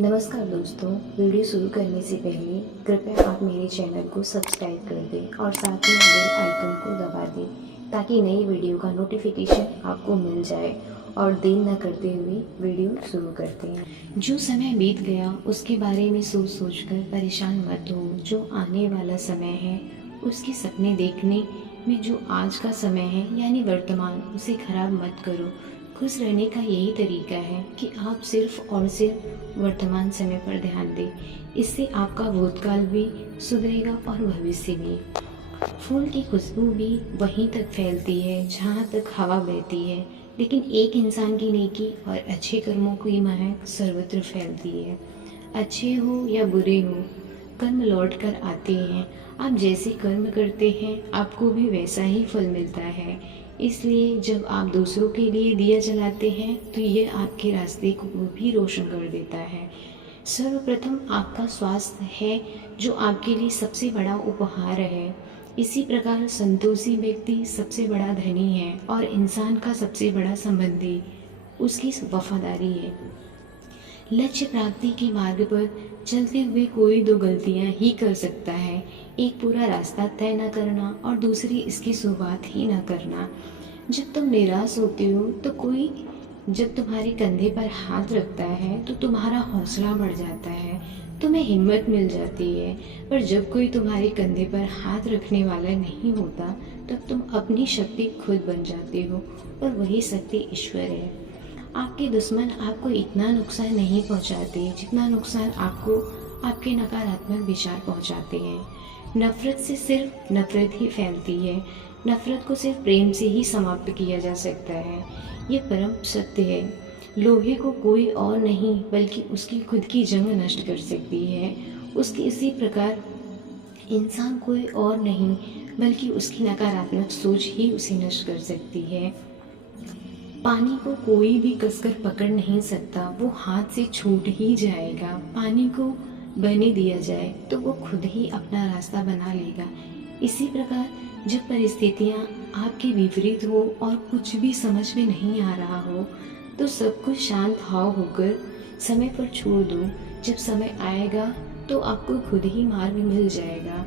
नमस्कार दोस्तों, वीडियो शुरू करने से पहले कृपया आप मेरे चैनल को सब्सक्राइब कर दें और साथ में बेल आइकन को दबा दें ताकि नई वीडियो का नोटिफिकेशन आपको मिल जाए। और देर न करते हुए वीडियो शुरू करते हैं। जो समय बीत गया उसके बारे में सोच सोच कर परेशान मत हो। जो आने वाला समय है उसके सपने देखने में जो आज का समय है यानी वर्तमान, उसे खराब मत करो। खुश रहने का यही तरीका है कि आप सिर्फ और सिर्फ वर्तमान समय पर ध्यान दें। इससे आपका भूतकाल भी सुधरेगा और भविष्य भी। फूल की खुशबू भी वहीं तक फैलती है जहाँ तक हवा बहती है, लेकिन एक इंसान की नेकी और अच्छे कर्मों की महक सर्वत्र फैलती है। अच्छे हो या बुरे हो, कर्म लौट कर आते हैं। आप जैसे कर्म करते हैं आपको भी वैसा ही फल मिलता है। इसलिए जब आप दूसरों के लिए दिया जलाते हैं तो यह आपके रास्ते को भी रोशन कर देता है। सर्वप्रथम आपका स्वास्थ्य है जो आपके लिए सबसे बड़ा उपहार है। इसी प्रकार संतोषी व्यक्ति सबसे बड़ा धनी है और इंसान का सबसे बड़ा संबंधी उसकी वफादारी है। लक्ष्य प्राप्ति के मार्ग पर चलते हुए कोई दो गलतियां ही कर सकता है। एक पूरा रास्ता तय न करना और दूसरी इसकी शुरुआत ही न करना। जब तुम निराश होते हो तो कोई जब तुम्हारे कंधे पर हाथ रखता है तो तुम्हारा हौसला बढ़ जाता है, तुम्हें हिम्मत मिल जाती है। पर जब कोई तुम्हारे कंधे पर हाथ रखने वाला नहीं होता तब तुम अपनी शक्ति खुद बन जाते हो और वही शक्ति ईश्वर है। आपके दुश्मन आपको इतना नुकसान नहीं पहुंचाते जितना नुकसान आपको आपके नकारात्मक विचार पहुंचाते हैं। नफरत से सिर्फ नफरत ही फैलती है। नफरत को सिर्फ प्रेम से ही समाप्त किया जा सकता है। ये परम सत्य है। लोहे को कोई और नहीं बल्कि उसकी खुद की जंग नष्ट कर सकती है। उसकी इसी प्रकार इंसान कोई और नहीं बल्कि उसकी नकारात्मक सोच ही उसे नष्ट कर सकती है। पानी को कोई भी कसकर पकड़ नहीं सकता, वो हाथ से छूट ही जाएगा। पानी को बहने दिया जाए तो वो खुद ही अपना रास्ता बना लेगा। इसी प्रकार जब परिस्थितियाँ आपके विपरीत हो और कुछ भी समझ में नहीं आ रहा हो तो सब कुछ शांत भाव होकर समय पर छोड़ दो। जब समय आएगा तो आपको खुद ही मार्ग मिल जाएगा।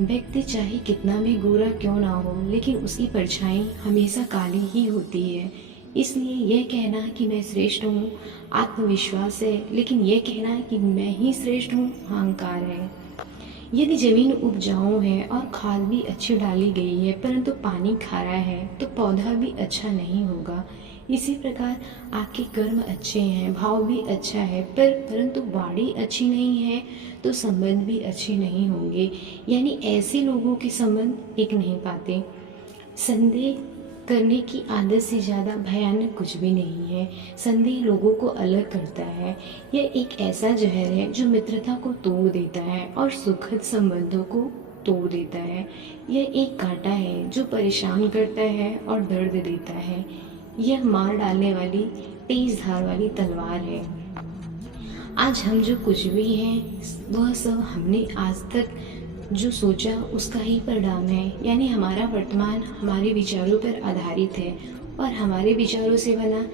व्यक्ति चाहे कितना भी गोरा क्यों ना हो लेकिन उसकी परछाई हमेशा काली ही होती है। इसलिए यह कहना कि मैं श्रेष्ठ हूँ आत्मविश्वास है, लेकिन यह कहना कि मैं ही श्रेष्ठ हूँ अहंकार है। यदि जमीन उपजाऊ है और खाद भी अच्छी डाली गई है परंतु पानी खारा है तो पौधा भी अच्छा नहीं होगा। इसी प्रकार आपके कर्म अच्छे हैं, भाव भी अच्छा है, परंतु वाणी अच्छी नहीं है तो संबंध भी अच्छे नहीं होंगे। यानी ऐसे लोगों के संबंध टिक नहीं पाते। संदेह करने की आदत से ज़्यादा भयानक कुछ भी नहीं है। संदेह लोगों को अलग करता है। यह एक ऐसा जहर है जो मित्रता को तोड़ देता है और सुखद संबंधों को तोड़ देता है। यह एक कांटा है जो परेशान करता है और दर्द देता है। यह मार डालने वाली तेज धार वाली तलवार है। आज हम जो कुछ भी हैं वह सब हमने आज तक जो सोचा उसका ही परिणाम है। यानी हमारा वर्तमान हमारे विचारों पर आधारित है और हमारे विचारों से बना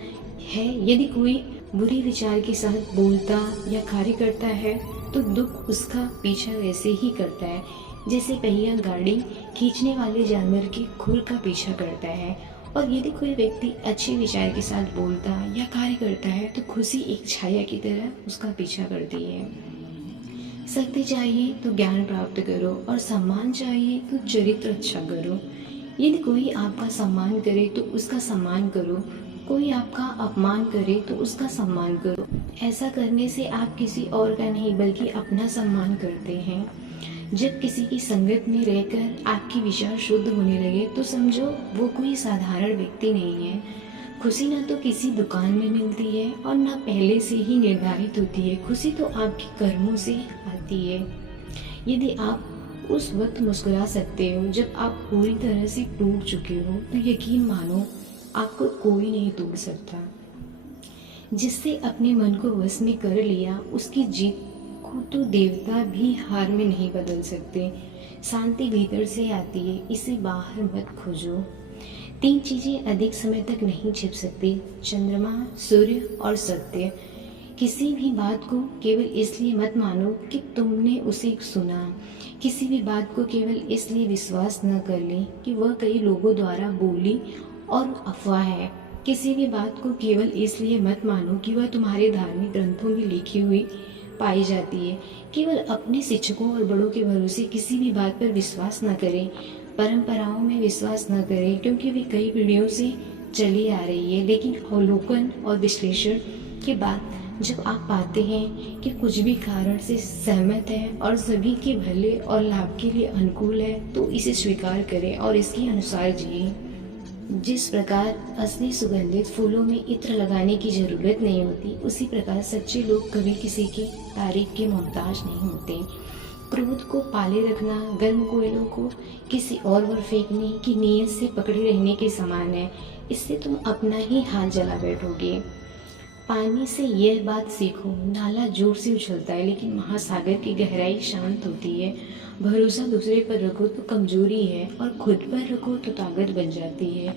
है। यदि कोई बुरे विचार के साथ बोलता या कार्य करता है तो दुख उसका पीछा वैसे ही करता है जैसे पहिया गाड़ी खींचने वाले जानवर के खुर का पीछा करता है। और यदि कोई व्यक्ति अच्छे विचार के साथ बोलता या कार्य करता है तो खुशी एक छाया की तरह उसका पीछा करती है। शक्ति चाहिए तो ज्ञान प्राप्त करो और सम्मान चाहिए तो चरित्र अच्छा करो। यदि कोई आपका सम्मान करे तो उसका सम्मान करो, कोई आपका अपमान करे तो उसका सम्मान करो। ऐसा करने से आप किसी और का नहीं बल्कि अपना सम्मान करते हैं। जब किसी की संगत में रहकर आपके विचार शुद्ध होने लगे तो समझो वो कोई साधारण व्यक्ति नहीं है। खुशी ना तो किसी दुकान में मिलती है और ना पहले से ही निर्धारित होती है। खुशी तो आपके कर्मों से आती है। यदि आप उस वक्त मुस्कुरा सकते हो जब आप पूरी तरह से टूट चुके हो तो यकीन मानो आपको कोई नहीं तोड़ सकता। जिससे अपने मन को वश में कर लिया उसकी जीत को तो देवता भी हार में नहीं बदल सकते। शांति भीतर से आती है, इसे बाहर मत खोजो। 3 चीजें अधिक समय तक नहीं छिप सकती, चंद्रमा, सूर्य और सत्य। किसी भी बात को केवल इसलिए मत मानो कि तुमने उसे सुना। किसी भी बात को केवल इसलिए विश्वास न कर ले कि वह कई लोगों द्वारा बोली और अफवाह है। किसी भी बात को केवल इसलिए मत मानो कि वह तुम्हारे धार्मिक ग्रंथों में लिखी हुई पाई जाती है। केवल अपने शिक्षकों और बड़ों के भरोसे किसी भी बात पर विश्वास न करें। परंपराओं में विश्वास न करें क्योंकि वे कई पीढ़ियों से चली आ रही है, लेकिन अवलोकन और विश्लेषण के बाद जब आप पाते हैं कि कुछ भी कारण से सहमत है और सभी के भले और लाभ के लिए अनुकूल है, तो इसे स्वीकार करें और इसके अनुसार जिए। जिस प्रकार असली सुगंधित फूलों में इत्र लगाने की जरूरत नहीं होती, उसी प्रकार सच्चे लोग कभी किसी की तारीफ के मोहताज नहीं होते। क्रोध को पाले रखना गर्म कोयलों को किसी और पर फेंकने की नीयत से पकड़े रहने के समान है। इससे तुम अपना ही हाथ जला बैठोगे। पानी से यह बात सीखो, नाला जोर से उछलता है लेकिन महासागर की गहराई शांत होती है। भरोसा दूसरे पर रखो तो कमजोरी है और खुद पर रखो तो ताकत बन जाती है।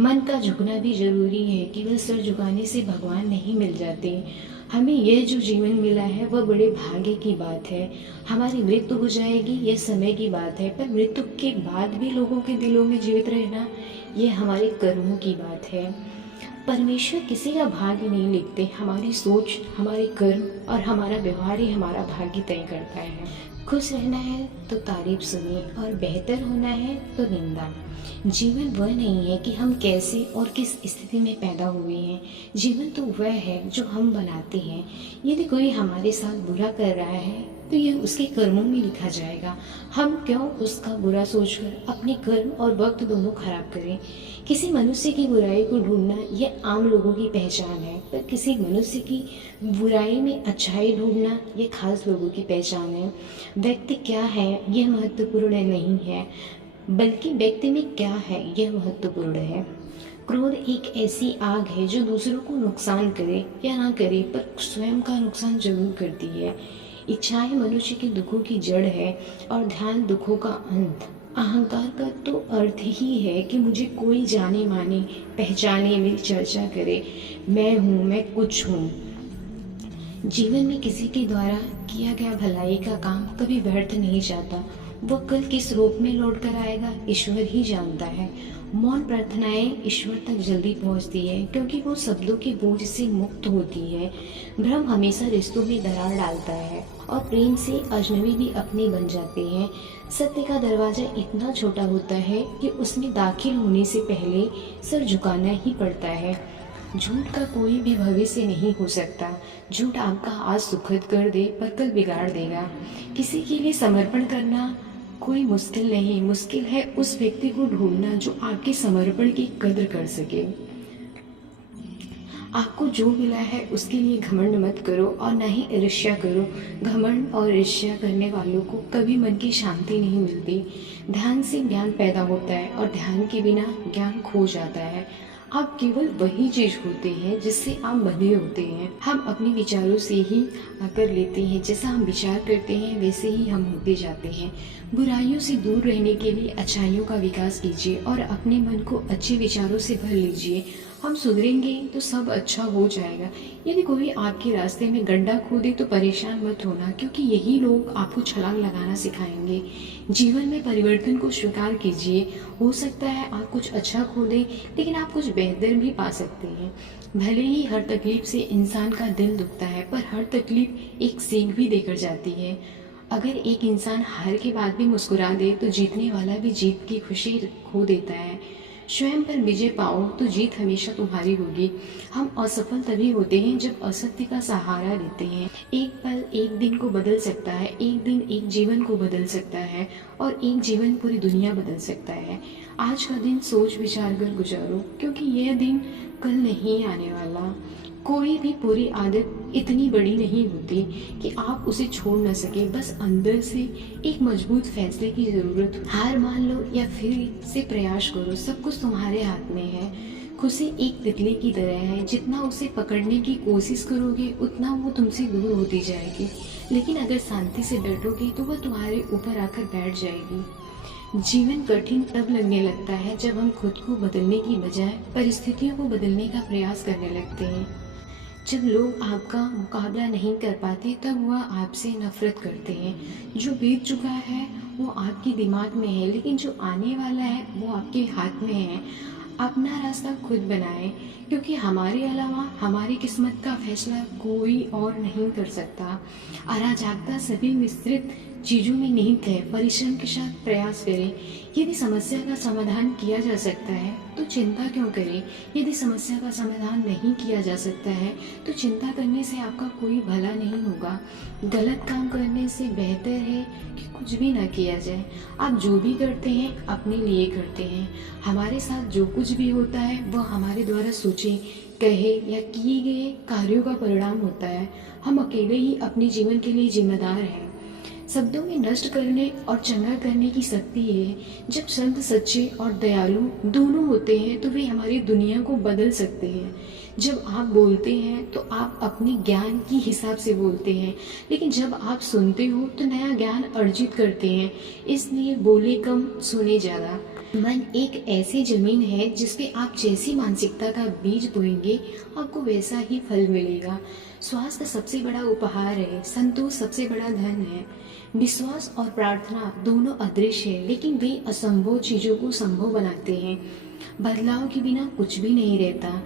मन का झुकना भी जरूरी है, केवल सर झुकाने से भगवान नहीं मिल जाते। हमें यह जो जीवन मिला है वह बड़े भाग्य की बात है। हमारी मृत्यु हो जाएगी यह समय की बात है, पर मृत्यु के बाद भी लोगों के दिलों में जीवित रहना यह हमारे कर्मों की बात है। परमेश्वर किसी का भाग्य नहीं लिखते, हमारी सोच, हमारे कर्म और हमारा व्यवहार ही हमारा भाग्य तय करता है। खुश रहना है तो तारीफ सुनिए और बेहतर होना है तो निंदा। जीवन वह नहीं है कि हम कैसे और किस स्थिति में पैदा हुए हैं। जीवन तो वह है जो हम बनाते हैं। यदि कोई हमारे साथ बुरा कर रहा है तो यह उसके कर्मों में लिखा जाएगा। हम क्यों उसका बुरा सोचकर अपने कर्म और वक्त दोनों खराब करें। किसी मनुष्य की बुराई को ढूंढना यह आम लोगों की पहचान है, पर किसी मनुष्य की बुराई में अच्छाई ढूंढना यह खास लोगों की पहचान है। व्यक्ति क्या है यह महत्वपूर्ण नहीं है, बल्कि व्यक्ति में क्या है यह महत्वपूर्ण है। क्रोध एक ऐसी आग है जो दूसरों को नुकसान करे या ना करे, पर स्वयं का नुकसान जरूर करती है। इच्छाएं मनुष्य के दुखों की जड़ है और ध्यान दुखों का अंत। अहंकार का तो अर्थ ही है कि मुझे कोई जाने माने, पहचाने, मेरी चर्चा करे, मैं हूँ, मैं कुछ हूँ। जीवन में किसी के द्वारा किया गया भलाई का काम कभी व्यर्थ नहीं जाता। वह कल किस रूप में लौट कर आएगा ईश्वर ही जानता है। मौन प्रार्थनाएं ईश्वर तक जल्दी पहुंचती है क्योंकि वो शब्दों के बोझ से मुक्त होती है। भ्रम हमेशा रिश्तों में दरार डालता है और प्रेम से अजनबी भी अपने बन जाते हैं। सत्य का दरवाजा इतना छोटा होता है कि उसमें दाखिल होने से पहले सर झुकाना ही पड़ता है। झूठ का कोई भी भविष्य नहीं हो सकता। झूठ आपका आज सुखद कर दे पर कल बिगाड़ देगा। किसी के लिए समर्पण करना कोई मुश्किल नहीं, मुश्किल है उस व्यक्ति को ढूंढना जो आपके समर्पण की कद्र कर सके। आपको जो मिला है उसके लिए घमंड मत करो और न ही ईर्ष्या करो। घमंड और ईर्ष्या करने वालों को कभी मन की शांति नहीं मिलती। ध्यान से ज्ञान पैदा होता है और ध्यान के बिना ज्ञान खो जाता है। आप केवल वही चीज होते हैं जिससे आप बंधे होते हैं। हम अपने विचारों से ही आकर लेते हैं। जैसा हम विचार करते हैं वैसे ही हम होते जाते हैं। बुराइयों से दूर रहने के लिए अच्छाइयों का विकास कीजिए और अपने मन को अच्छे विचारों से भर लीजिए। हम सुधरेंगे तो सब अच्छा हो जाएगा। यदि कोई आपके रास्ते में गड्ढा खोदे तो परेशान मत होना, क्योंकि यही लोग आपको छलांग लगाना सिखाएंगे। जीवन में परिवर्तन को स्वीकार कीजिए। हो सकता है आप कुछ अच्छा खोदें, लेकिन आप कुछ बेहतर भी पा सकते हैं। भले ही हर तकलीफ से इंसान का दिल दुखता है, पर हर तकलीफ एक सीख भी देकर जाती है। अगर एक इंसान हार के बाद भी मुस्कुरा दे तो जीतने वाला भी जीत की खुशी खो देता है। स्वयं पर विजय पाओ तो जीत हमेशा तुम्हारी होगी। हम असफल तभी होते हैं जब असत्य का सहारा लेते हैं। एक पल एक दिन को बदल सकता है, एक दिन एक जीवन को बदल सकता है और एक जीवन पूरी दुनिया बदल सकता है। आज का दिन सोच विचार कर गुजारो, क्योंकि यह दिन कल नहीं आने वाला। कोई भी बुरी आदत इतनी बड़ी नहीं होती कि आप उसे छोड़ न सके। बस अंदर से एक मजबूत फैसले की जरूरत हो। हार मान लो या फिर से प्रयास करो, सब कुछ तुम्हारे हाथ में है। खुशी एक तितली की तरह है, जितना उसे पकड़ने की कोशिश करोगे उतना वो तुमसे दूर होती जाएगी, लेकिन अगर शांति से बैठोगे तो वह तुम्हारे ऊपर आकर बैठ जाएगी। जीवन कठिन तब लगने लगता है जब हम खुद को बदलने की बजाय परिस्थितियों को बदलने का प्रयास करने लगते हैं। जब लोग आपका मुकाबला नहीं कर पाते तब वह आपसे नफरत करते हैं। जो बीत चुका है वो आपके दिमाग में है, लेकिन जो आने वाला है वो आपके हाथ में है। अपना रास्ता खुद बनाएं, क्योंकि हमारे अलावा हमारी किस्मत का फैसला कोई और नहीं कर सकता। अराजकता सभी विस्तृत चीज़ों में निहित है। परिश्रम के साथ प्रयास करें। यदि समस्या का समाधान किया जा सकता है तो चिंता क्यों करें। यदि समस्या का समाधान नहीं किया जा सकता है तो चिंता करने से आपका कोई भला नहीं होगा। गलत काम करने से बेहतर है कि कुछ भी ना किया जाए। आप जो भी करते हैं अपने लिए करते हैं। हमारे साथ जो कुछ भी होता है वह हमारे द्वारा सोचे, कहे या किए गए कार्यों का परिणाम होता है। हम अकेले ही अपने जीवन के लिए जिम्मेदार हैं। शब्दों में नष्ट करने और चंगा करने की शक्ति है। जब संत सच्चे और दयालु दोनों होते हैं तो वे हमारी दुनिया को बदल सकते हैं। जब आप बोलते हैं तो आप अपने ज्ञान की हिसाब से बोलते हैं, लेकिन जब आप सुनते हो तो नया ज्ञान अर्जित करते हैं। इसलिए बोले कम, सुने ज़्यादा। मन एक ऐसी जमीन है जिसपे आप जैसी मानसिकता का बीज बोएंगे आपको वैसा ही फल मिलेगा। स्वास्थ्य सबसे बड़ा उपहार है। संतोष सबसे बड़ा धन है। विश्वास और प्रार्थना दोनों अदृश्य है, लेकिन वे असंभव चीजों को संभव बनाते हैं। बदलाव के बिना कुछ भी नहीं रहता।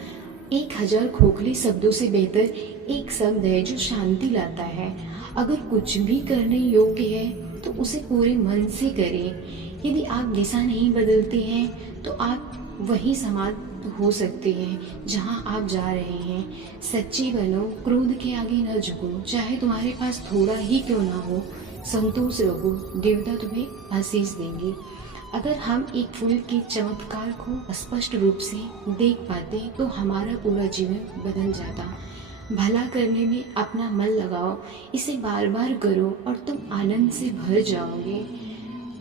1000 खोखले शब्दों से बेहतर एक शब्द है जो शांति लाता है। अगर कुछ भी करने योग्य है तो उसे पूरे मन से करें। यदि आप दिशा नहीं बदलते हैं तो आप वही समाप्त हो सकते हैं जहां आप जा रहे हैं। सच्चे बनो, क्रोध के आगे न झुको, चाहे तुम्हारे पास थोड़ा ही क्यों ना हो। संतोष रहो, देवता तुम्हें आशीष देंगे। अगर हम एक फूल के चमत्कार को स्पष्ट रूप से देख पाते तो हमारा पूरा जीवन बदल जाता। भला करने में अपना मन लगाओ, इसे बार बार करो और तुम आनंद से भर जाओगे।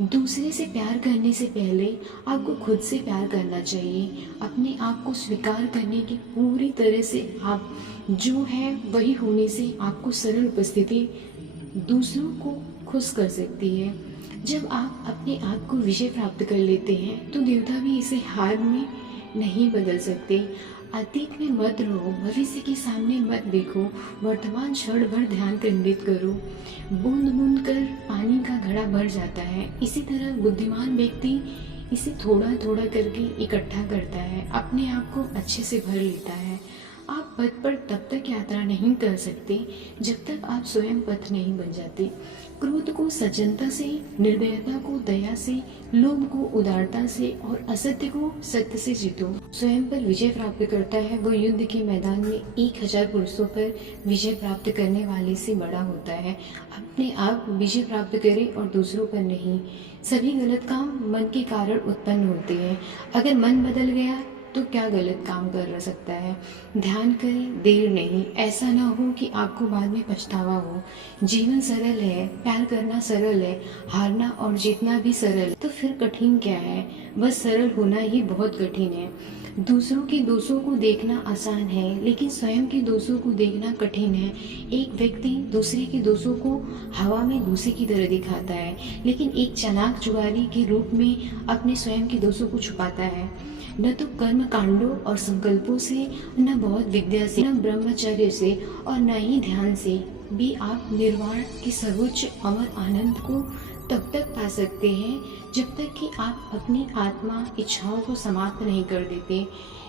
दूसरे से प्यार करने से पहले आपको खुद से प्यार करना चाहिए। अपने आप को स्वीकार करने की पूरी तरह से आप जो है वही होने से आपको सरल उपस्थिति दूसरों को खुश कर सकती है। जब आप अपने आप को विजय प्राप्त कर लेते हैं तो देवता भी इसे हार में नहीं बदल सकते। अतीत में मत रहो, भविष्य के सामने मत देखो, वर्तमान क्षण भर ध्यान केंद्रित करो। बूंद बूंद कर पानी का घड़ा भर जाता है, इसी तरह बुद्धिमान व्यक्ति इसे थोड़ा थोड़ा करके इकट्ठा करता है, अपने आप को अच्छे से भर लेता है। आप पथ पर तब तक यात्रा नहीं कर सकते जब तक आप स्वयं पथ नहीं बन जाते। क्रोध को सज्जनता से, निर्दयता को दया से, लोभ को उदारता से और असत्य को सत्य से जीतो। स्वयं पर विजय प्राप्त करता है वो युद्ध के मैदान में 1000 पुरुषों पर विजय प्राप्त करने वाले से बड़ा होता है। अपने आप विजय प्राप्त करें और दूसरों पर नहीं। सभी गलत काम मन के कारण उत्पन्न होते हैं। अगर मन बदल गया तो क्या गलत काम कर सकता है। ध्यान करें, देर नहीं। ऐसा ना हो कि आपको बाद में पछतावा हो। जीवन सरल है, प्यार करना सरल है, हारना और जीतना भी सरल है, तो फिर कठिन क्या है। बस सरल होना ही बहुत कठिन है। दूसरों के दोषों को देखना आसान है, लेकिन स्वयं के दोषों को देखना कठिन है। एक व्यक्ति दूसरे के दोषों को हवा में भूसे की तरह दिखाता है, लेकिन एक चालाक जुआरी के रूप में अपने स्वयं के दोषों को छुपाता है। न तो कर्म कांडों और संकल्पों से, न बहुत विद्या से, न ब्रह्मचर्य से और न ही ध्यान से भी आप निर्वाण के सर्वोच्च अमर आनंद को तब तक पा सकते हैं जब तक कि आप अपनी आत्मा इच्छाओं को समाप्त नहीं कर देते।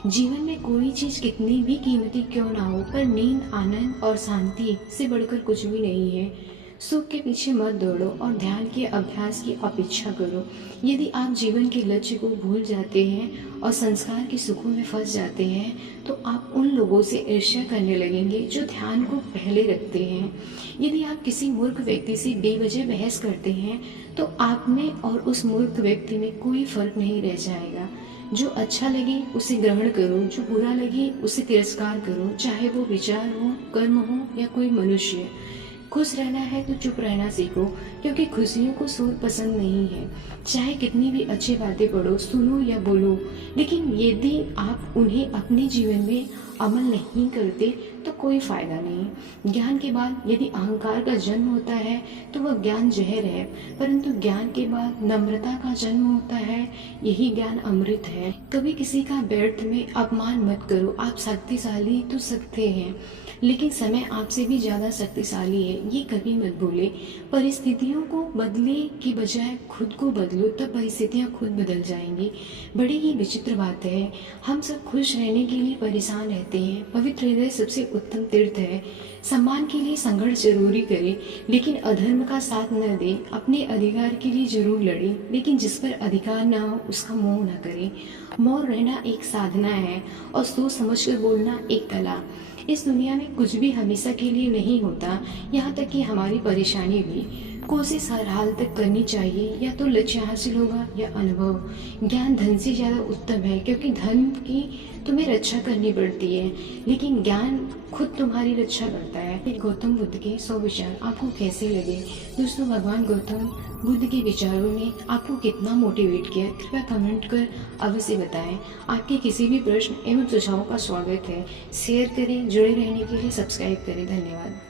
जीवन में कोई चीज कितनी भी कीमती क्यों ना हो, पर नींद, आनंद और शांति से बढ़कर कुछ भी नहीं है। सुख के पीछे मत दौड़ो और ध्यान के अभ्यास की अपेक्षा करो। यदि आप जीवन के लक्ष्य को भूल जाते हैं और संस्कार के सुखों में फंस जाते हैं तो आप उन लोगों से ईर्ष्या करने लगेंगे जो ध्यान को पहले रखते हैं। यदि आप किसी मूर्ख व्यक्ति से बेवजह बहस करते हैं तो आप में और उस मूर्ख व्यक्ति में कोई फर्क नहीं रह जाएगा। जो अच्छा लगे उसे ग्रहण करो, जो बुरा लगे उसे तिरस्कार करो, चाहे वो विचार हो, कर्म हो या कोई मनुष्य। खुश रहना है तो चुप रहना सीखो, क्योंकि खुशियों को शोर पसंद नहीं है। चाहे कितनी भी अच्छी बातें पढ़ो, सुनो या बोलो, लेकिन यदि आप उन्हें अपने जीवन में अमल नहीं करते तो कोई फायदा नहीं। ज्ञान के बाद यदि अहंकार का जन्म होता है तो वह ज्ञान जहर है, परंतु ज्ञान के बाद नम्रता का जन्म होता है, यही ज्ञान अमृत है। कभी किसी का व्यर्थ में अपमान मत करो। आप शक्तिशाली तो सकते हैं, लेकिन समय आपसे भी ज़्यादा शक्तिशाली है, ये कभी मत भूले। परिस्थितियों को बदले की बजाय खुद को बदलो, तब परिस्थितियाँ खुद बदल जाएंगी। बड़ी ही विचित्र बात है, हम सब खुश रहने के लिए परेशान रहते हैं। पवित्र हृदय सबसे उत्तम तीर्थ है। सम्मान के लिए संघर्ष जरूरी करें, लेकिन अधर्म का साथ न दे। अपने अधिकार के लिए जरूर लड़े, लेकिन जिस पर अधिकार न हो उसका मोह न करें। मौन रहना एक साधना है और सोच समझकर बोलना एक कला। इस दुनिया में कुछ भी हमेशा के लिए नहीं होता, यहाँ तक कि हमारी परेशानी भी। कोशिश हर हाल तक करनी चाहिए, या तो लक्ष्य हासिल होगा या अनुभव। ज्ञान धन से ज़्यादा उत्तम है, क्योंकि धन की तुम्हें रक्षा करनी पड़ती है, लेकिन ज्ञान खुद तुम्हारी रक्षा करता है। गौतम बुद्ध के 100 विचार आपको कैसे लगे? दोस्तों, भगवान गौतम बुद्ध के विचारों ने आपको कितना मोटिवेट किया, कृपया कमेंट कर अवश्य बताएं। आपके किसी भी प्रश्न एवं सुझावों का स्वागत है। शेयर करें, जुड़े रहने के लिए सब्सक्राइब करें। धन्यवाद।